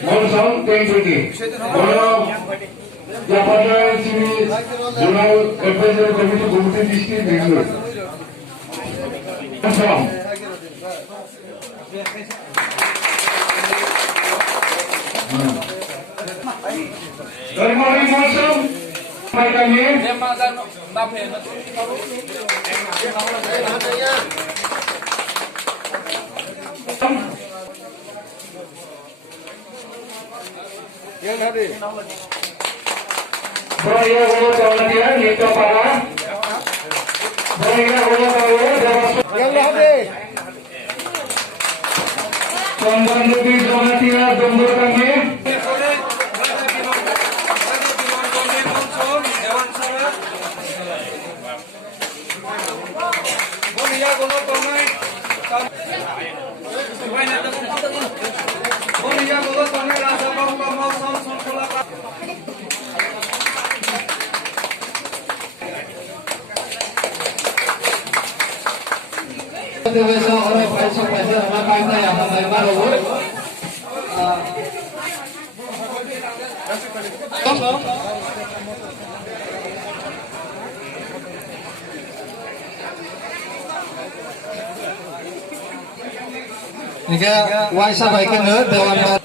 Monsong Tengkuti. Kalau Japan sini Jurnal Advisory Committee Gumti District Bangalore. Monsong. Good morning, Monsong. Mereka ni. Yang hari. Proyek Hulu Kawasan Nito Para. Proyek Hulu Kawasan. Yang hari. Pembantu di Jawatia Jember kami. Besok orang besok orang kaya yang mana baru. Jika waisa baikkan Dewan Bar.